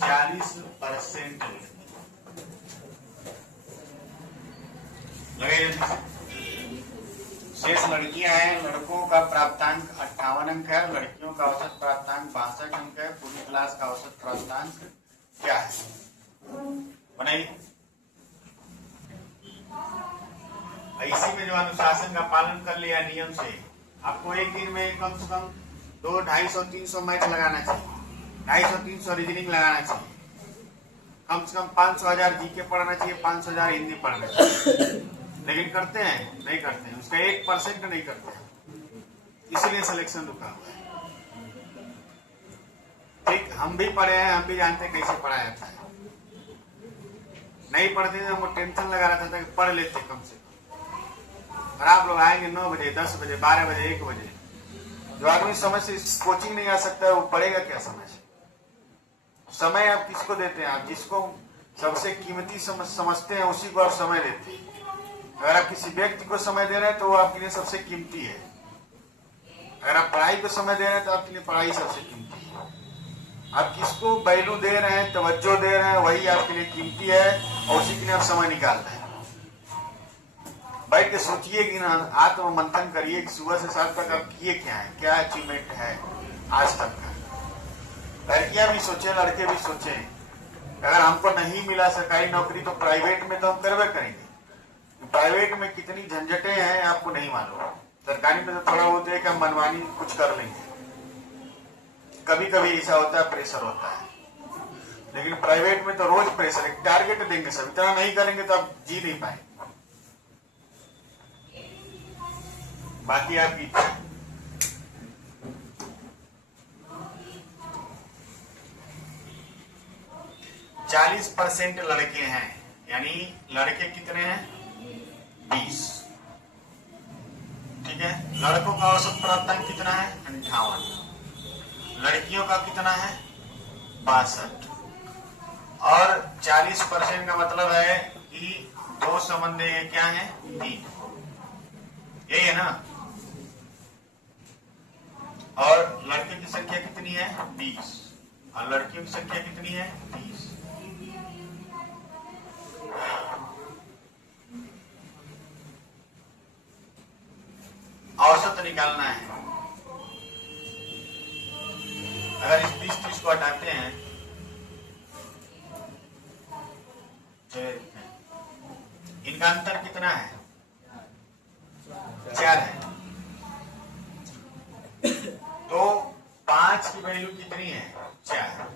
40% शेष लड़कियां हैं। लड़कों का प्राप्तांक 58 अंक है, लड़कियों का औसत प्राप्तांक 62 अंक है। पूरी क्लास का औसत प्राप्तांक क्या है बनाइए। इसी में जो अनुशासन का पालन कर लिया नियम से, आपको एक दिन में कम से कम 200, 250, 300 मैथ लगाना चाहिए, 250, 300 रीजनिंग लगाना चाहिए, कम से कम 500, 1000 जीके पढ़ना चाहिए, 500, 1000 हिंदी पढ़ना चाहिए। लेकिन करते हैं? नहीं करते हैं। उसका 1% नहीं करते हैं, इसीलिए सिलेक्शन रुका हुआ है। ठीक, हम भी पढ़े हैं, हम भी जानते हैं कैसे पढ़ाया जाता है। नहीं पढ़ते थे, हमको टेंशन लगा रहता था कि पढ़ लेते कम से कम। और आप लोग आएंगे 9 बजे, 10 बजे, 12 बजे, 1 बजे। जो आदमी समय से कोचिंग नहीं आ सकता है, वो पढ़ेगा क्या समय से? समय आप किसको देते हैं? आप जिसको सबसे कीमती समझते हैं उसी को आप समय देते हैं। अगर आप किसी व्यक्ति को समय दे रहे हैं तो वो आपके लिए सबसे कीमती है। अगर आप पढ़ाई को समय दे रहे हैं तो आपके लिए पढ़ाई सबसे कीमती है। आप किसको वैल्यू दे रहे हैं, तवज्जो दे रहे हैं, वही आपके लिए कीमती है और उसी के लिए आप समय निकाल रहे हैं। बैठ के सोचिए कि ना, आत्म मंथन करिए कि सुबह से शाम तक आप किए क्या है, क्या अचीवमेंट है आज तक का। लड़कियां भी सोचे, लड़के भी सोचे। अगर हमको नहीं मिला सरकारी नौकरी तो प्राइवेट में तो हम करवे करेंगे। प्राइवेट में कितनी झंझटें हैं आपको नहीं मालूम। सरकारी में तो थोड़ा होता है कि हम मनमानी कुछ कर लेंगे, कभी कभी ऐसा होता है, प्रेशर होता है। लेकिन प्राइवेट में तो रोज प्रेशर है, टारगेट देंगे सब, इतना नहीं करेंगे तो आप जी नहीं पाएंगे। बाकी आपकी इच्छा। चालीस % लड़के हैं, यानी लड़के कितने हैं? 20। ठीक है, लड़कों का औसत प्राप्तांक कितना है? 58। लड़कियों का कितना है? 62। और 40% का मतलब है कि 2 संबंध क्या है? 3। यही है ना? और लड़के की संख्या कितनी है? 20। और लड़कियों की संख्या कितनी है? 30। औसत निकालना है। अगर इस 20-30 को हटाते हैं, इनका अंतर कितना है? 4 है। तो 5 की वैल्यू कितनी है? 4।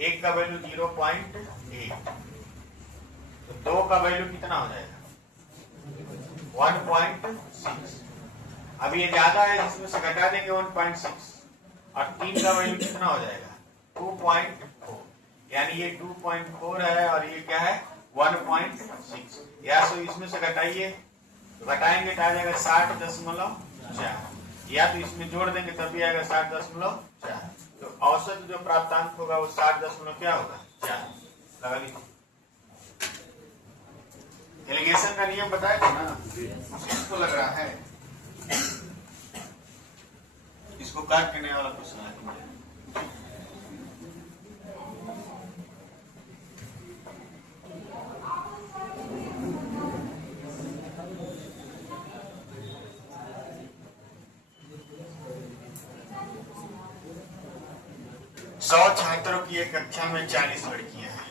1 का वैल्यू 0.8, तो 2 का वैल्यू कितना हो जाएगा? 1.6। अब ये ज्यादा है, जिसमें से घटा देंगे 1.6, और 3 का वैल्यू कितना हो जाएगा? 2.4। यानी ये 2.4 है और ये क्या है? 1.6। या तो इसमें से घटाइए, घटाएंगे तो आ जाएगा 60.4, या तो इसमें जोड़ देंगे तब भी आएगा 60.4। तो औसत जो प्राप्तांक होगा वो 60 क्या होगा? 4 लगा लीजिए। एलिगेशन का नियम बताया था ना, इसको लग रहा है, इसको काट करने वाला क्वेश्चन है। सौ छात्रों की एक कक्षा में 40 लड़कियां हैं।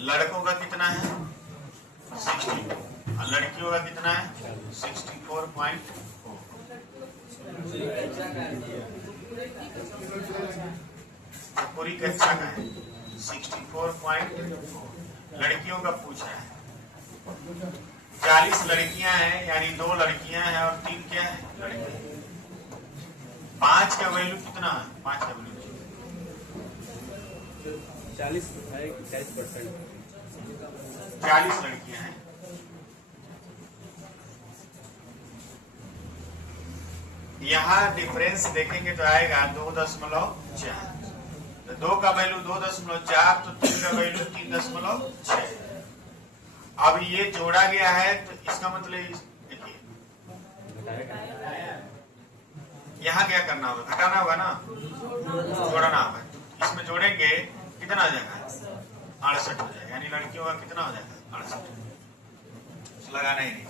लड़कों का कितना है? 60, और लड़कियों का कितना है? 64.4। पूरी कक्षा का है 64.4। लड़कियों का पूछा है। 40 लड़कियां हैं, यानी 2 लड़कियां हैं और 3 क्या है? लड़के। 5 का वैल्यू कितना है? 5 का वैल्यू 40% 40 लड़कियां हैं। यहाँ डिफरेंस देखेंगे तो आएगा 2.4। तो 2 का वैल्यू 2.4, तो 3 का वैल्यू 3.6। अब ये जोड़ा गया है तो इसका मतलब देखिए यहाँ क्या करना होगा, घटाना होगा ना, जोड़ना होगा। इसमें जोड़ेंगे कितना आ जाएगा, 68 हो जाएगा। यानी लड़कियों का कितना हो जाएगा, 68। लगाना ही नहीं,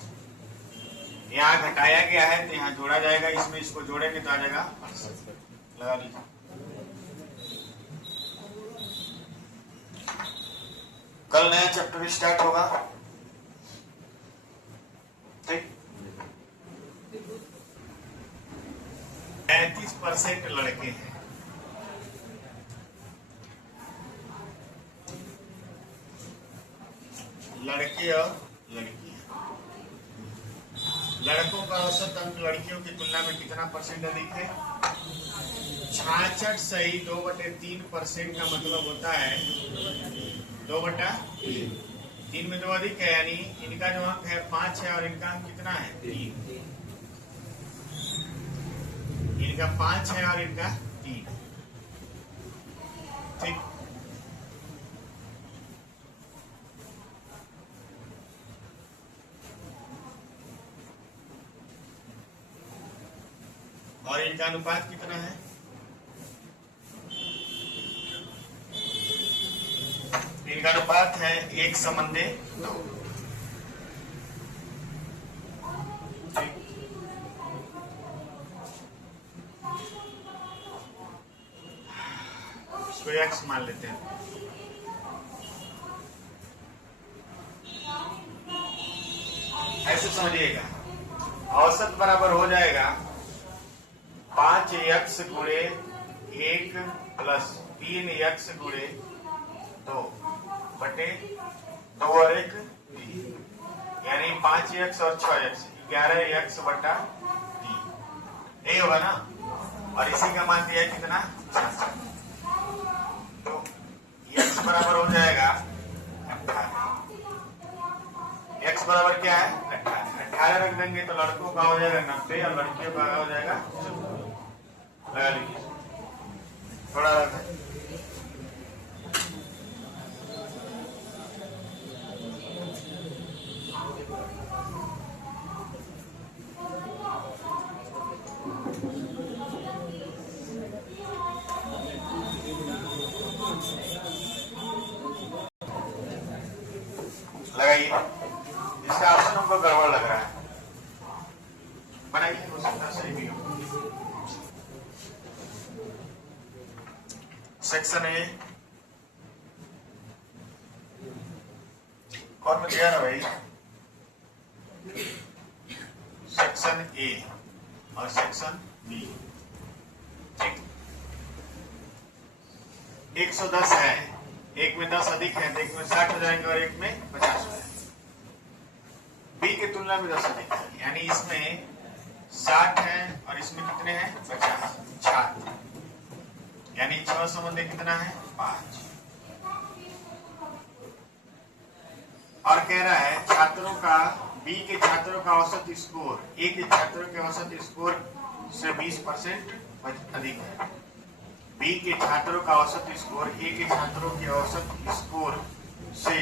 यहाँ घटाया गया है तो यहाँ जोड़ा जाएगा, इसमें इसको जोड़ेंगे तो आ जाएगा 68। लगा लीजिए। कल नया चैप्टर स्टार्ट होगा, ठीक। 35% लड़के हैं, लड़के और लड़कियां। लड़कों का औसत अंक लड़कियों की तुलना में कितना परसेंट अधिक है, 66 सही 2/3% का मतलब होता है 2/3। 3 में 2 अधिक है, यानी इनका जो अंक है 5 है और इनका अंक कितना है 3। इनका 5 है और इनका 3, ठीक। और इनका अनुपात कितना है, इनका अनुपात है 1:2। इसको x मान लेते हैं। ऐसे समझिएगा, औसत बराबर हो जाएगा 5x गुणे 1 प्लस 3x गुणे 2 बटे 2 और 1 3, यानी 5x और 6x 11x बटा 3, यही होगा ना। और इसी का मान दिया है कितना, 66। तो x बराबर हो जाएगा 18। x बराबर क्या है, 18 रख देंगे तो लड़कों का हो जाएगा 90 और लड़कियों का हो जाएगा 14। लगा लीजिए, थोड़ा लगाइए। इसका ऑप्शन हमको गड़बड़ लग रहा है, बनाइए, हो सकता सही भी हो। सेक्शन ए कौन में दिया ना भाई, सेक्शन ए और सेक्शन बी, ठीक। 110 है, एक में 10 अधिक है, एक में 60 हो जाएंगे और एक में 50 हो जाएंगे। बी की तुलना में 10 अधिक है, यानी इसमें 60 है और इसमें कितने हैं 50, 6, यानी 6 संबंध कितना है 5। और कह रहा है छात्रों का, बी के छात्रों का औसत स्कोर ए के छात्रों के औसत स्कोर से 20% अधिक है। बी के छात्रों का औसत स्कोर ए के छात्रों के औसत स्कोर से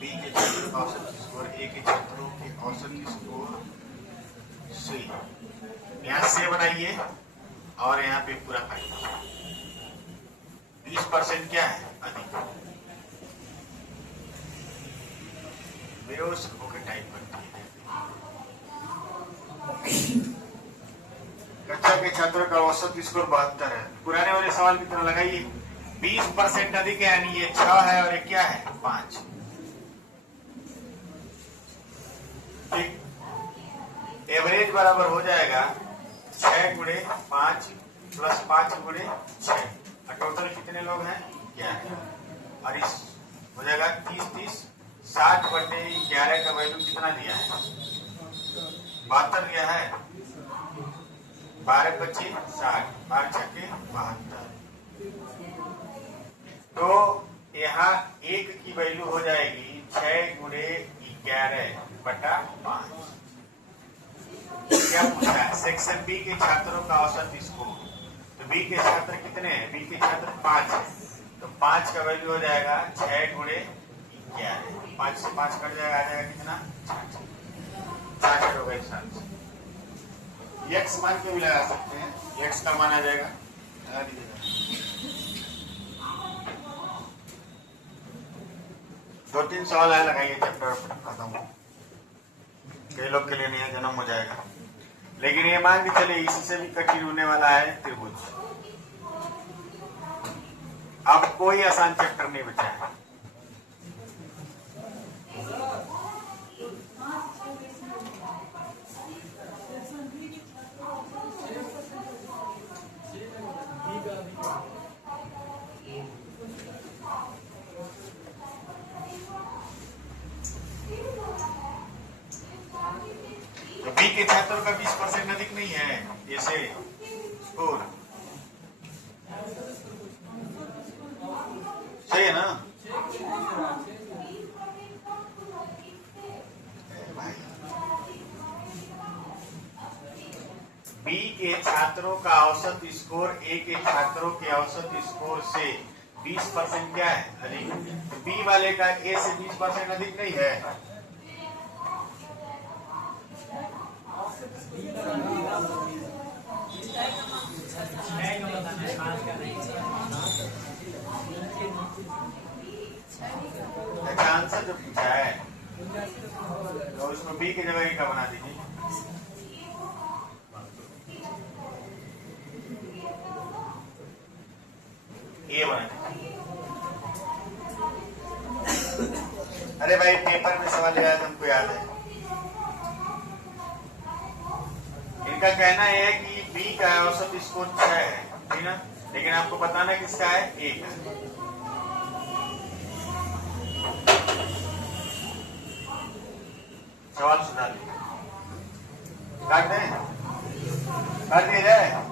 बी के छात्रों का औसत स्कोर ए के छात्रों के औसत स्कोर से, यहाँ से बनाइए और यहाँ पे पूरा पाइए। 20% क्या है अधिक, बेरोज होकर टाइप करती है। कक्षा के छात्रों का औसत स्कोर 72 है। पुराने वाले सवाल की तरह लगाइए, 20% अधिक है, यानी ये 6 है और ये क्या है 5, ठीक। एवरेज बराबर हो जाएगा 6 गुणे 5 प्लस 5 गुणे 6, और टोटल कितने लोग हैं 11, और इस हो जाएगा 30 60 बटे 11 का वैल्यू कितना दिया है 72 दिया है, 12 25 60, 12 छक्के 72। तो यहाँ एक की वैल्यू हो जाएगी 6 गुणे 11/5। क्या पूछा है? सेक्शन बी के छात्रों का औसत स्कोर। तो बी के छात्र कितने हैं? बी के छात्र 5 है, तो 5 का वैल्यू हो जाएगा 6 गुणे 11। 5 से 5 कट जाएगा, आ जाएगा कितना? 66 होगा इस साल से। एक्स मान के भी लगा सकते हैं, एक्स का मान आ जाएगा, लगा दीजिएगा। 2-3 सवाल है, लगाइए, चैप्टर खत्म हो। कई लोग के लिए नया जन्म हो जाएगा, लेकिन ये मान के चलिए इसी से भी कठिन होने वाला है त्रिभुज। अब कोई आसान चैप्टर नहीं बचा है। तो बी के छात्रों का 20% अधिक नहीं है, जैसे स्कोर सही है ना? बी के छात्रों का औसत स्कोर ए के छात्रों के औसत स्कोर से 20% क्या है? अधिक। तो बी वाले का ए से 20% अधिक नहीं है। अच्छा, आंसर जो पूछा है तो उसमें बी की जगह का बना दीजिए। ए बना दीजिए। अरे भाई, पेपर में सवाल आया तुमको याद है? इनका कहना है कि बी का औसत स्कोर 6 है, ठीक ना? लेकिन आपको बताना किसका है? ए का। सवाल सुधार लीजिए, काट दें, काट दिया जाए।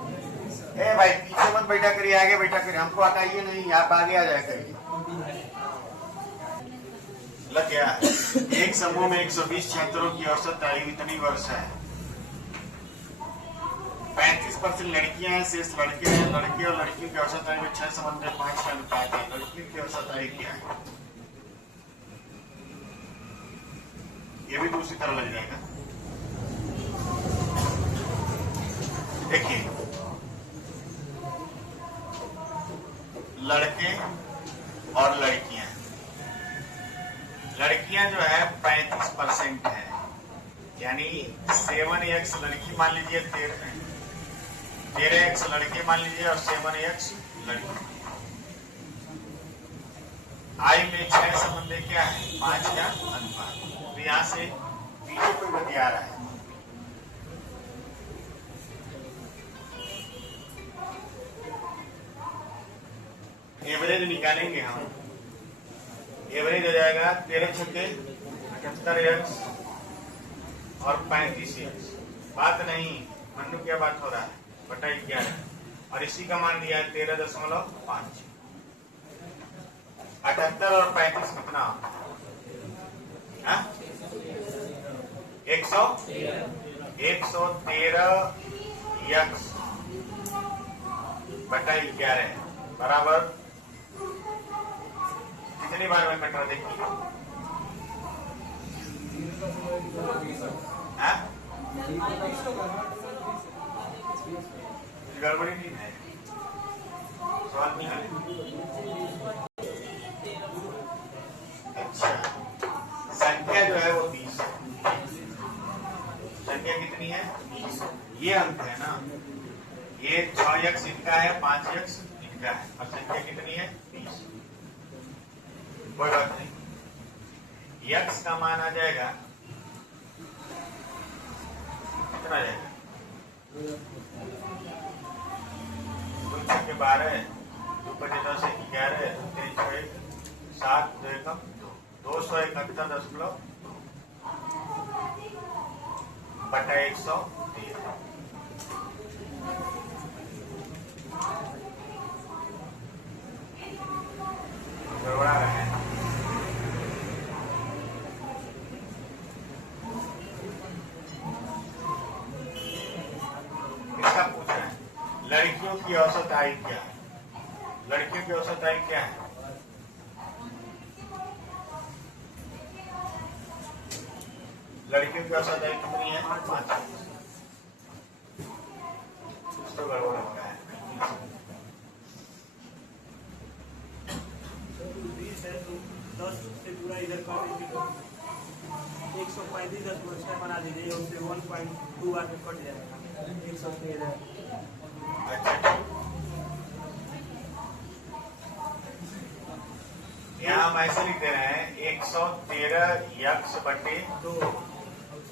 ए भाई, पीछे मत बैठा करिए, आगे बैठा करिए, हमको हटाइए नहीं, आप आगे आ जाया करिए। लग गया। एक समूह में 120 छात्रों की औसत आयु इतनी वर्ष है। 35% लड़कियां हैं, शेष लड़के हैं। लड़के और लड़कियों की औसत आयु में 6:5 का अनुपात है। लड़कियों की औसत आयु क्या है? ये भी दूसरी तरह लग जाएगा। देखिए, लड़के और लड़कियां। लड़कियां जो है 35% है, यानी 7x लड़की मान लीजिए, 13x लड़के मान लीजिए और 7x लड़की। आयु में 6 संबंध क्या है? 5 का अनुपात। तो यहाँ से पीछे कोई बतिया रहा है। एवरेज निकालेंगे हम। एवरेज हो जाएगा 13 छक्के 78x और 35x। बात नहीं, मन्नू क्या बात हो रहा है? बटा 11 और इसी का मान दिया है 13.5। 78 और 35 कितना? 113x बटा 11 बराबर कितनी बार में कट रहा? देखिए, गड़बड़ी नहीं है, सवाल नहीं है। अच्छा, संख्या जो है वो 20 है। संख्या कितनी है? 20। ये अंक है ना, ये 6x इनका है, 5x इनका है, और संख्या कितनी है? 20। कोई बात नहीं, x का मान आ जाएगा कितना आ जाएगा? 2 छक्के 12, 2 बटे 10 11, 3 6 7, 2 एकम 271.2। बटा 113। गड़बड़ा रहे हैं। इसका पूछना है लड़कियों की औसत आयु क्या है? लड़कियों की औसत आयु क्या है? लड़कियों की औसत आयु कितनी है? 5। तो गड़बड़ हो गया है। 10 से पूरा इधर कर दीजिए, 135.6 बना दीजिए, उससे 1.2 बार में कट जाएगा 113। अच्छा, यहाँ हम ऐसे लिख दे रहे हैं 113 यक्ष बटे 2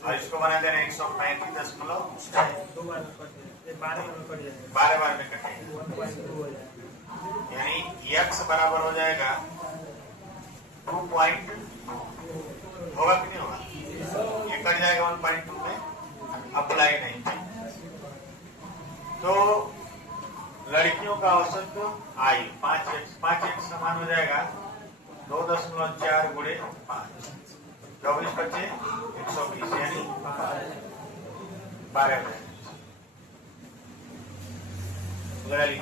और इसको बना दे रहे हैं 135.6। 2 बार में कट जाएगा, 12 बार में कट जाएगा, 12 बार में कटेगा, 1.2 हो जाएगा। यानी यक्ष बराबर हो जाएगा 2 पॉइंट, होगा कि नहीं होगा? ये कट जाएगा 1.2 में, अप्लाई नहीं। तो लड़कियों का औसत आयु 5x समान हो जाएगा 2.4 गुणे 5, 24 बचे 120 यानी 12 लगा ली।